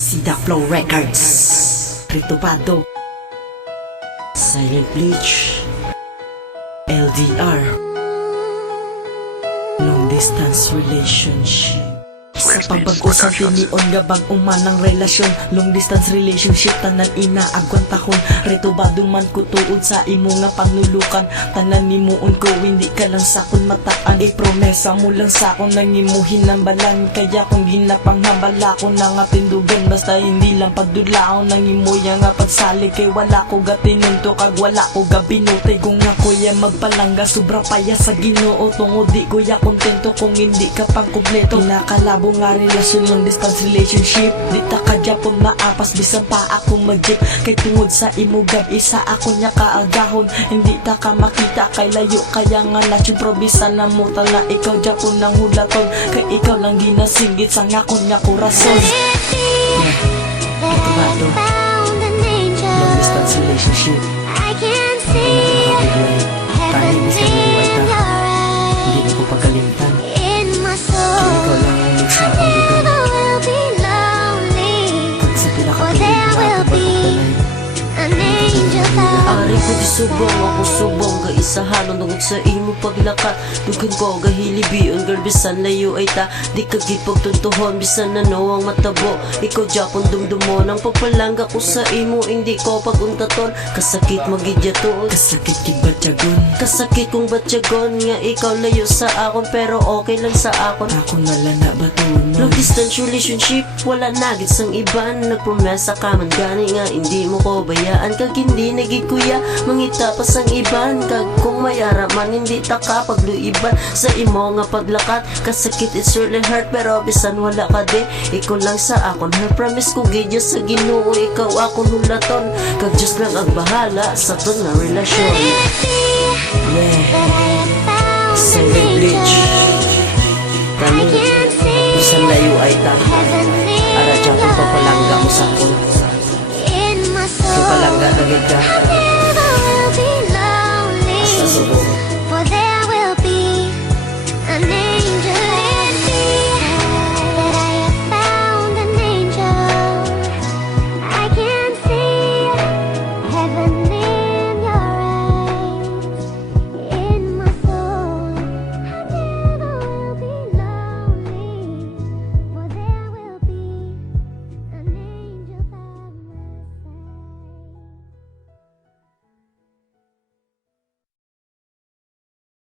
Sida Flow Records, Ritobado, Silent Bleach, LDR, Long Distance Relationship. Sa pambago sa tinion nga bag-o man ang relasyon, long distance relationship tanan inaagwantahon. Retobado man ko tuod sa imo nga panulukan, tanan nimuon ko hindi ka lang sakon mataan. Promesa mo lang sakon nang imuhin ng balan, kaya kung ginapanghabala ko na nga tindugan, basta hindi lang pagdulaon nang imuya nga pagsalig. Kay wala ko gatinunto kag wala ko gabinutay, kung nga kuya magpalangga sobra paya sa Ginoo. Tungod di kuya kontento kung hindi ka pang kumpleto. Nakalabo nga relasyon, long distance relationship, di ta ka Japon maapas bisan pa ako mag-jeep. Kay tungod sa imo gab isa ako nya kaagahon, hindi ta ka makita kay layo, kaya nga nasyumprobisa na mo na ikaw Japon ng hulaton. Kay ikaw lang ginasinggit sa ngakon nga korason. Retobado, long distance relationship, tayo bisa nabuhay ta, hindi mo ko pagkalimtan. Ikaw lang ang minsa akong dudong, pag sa pinakapilig na ako pagkakanay. Ari ko di subong, ako subong ga isahanon tungod sa imo paglakat. Dugan ko gahilibion, girl bisan layo ay ta, di ka gipagtuntuhon bisan ano ang matabo. Ikaw Japon dumdumon ang pagpalangga ko sa imo, hindi ko paguntaton. Kasakit magidyaton, Kasakit kid batyagon, kasakit kong batyagon nga ikaw layo sa akon, pero okay lang sa akon. ako nalana batunon. Long distance relationship, wala nagit sang iban. Nagpromesa ka man gani nga hindi mo ko bayaan, kag hindi nagig kuya mangita pa sang iban. Kag kung may araman hindi ta ka pagluiban sa imo nga paglakat. Kasakit it's really hurt, pero bisan wala ka di, ikaw lang sa akon. Her promise ko gidyo sa Ginoo, ikaw akon hulaton. Kag Diyos lang ang bahala sa ton nga relasyon. Silent Bleach, Kani bisan layo ay ta, ara Japon papalangga mo sa akon. Kay palangga na gid ka,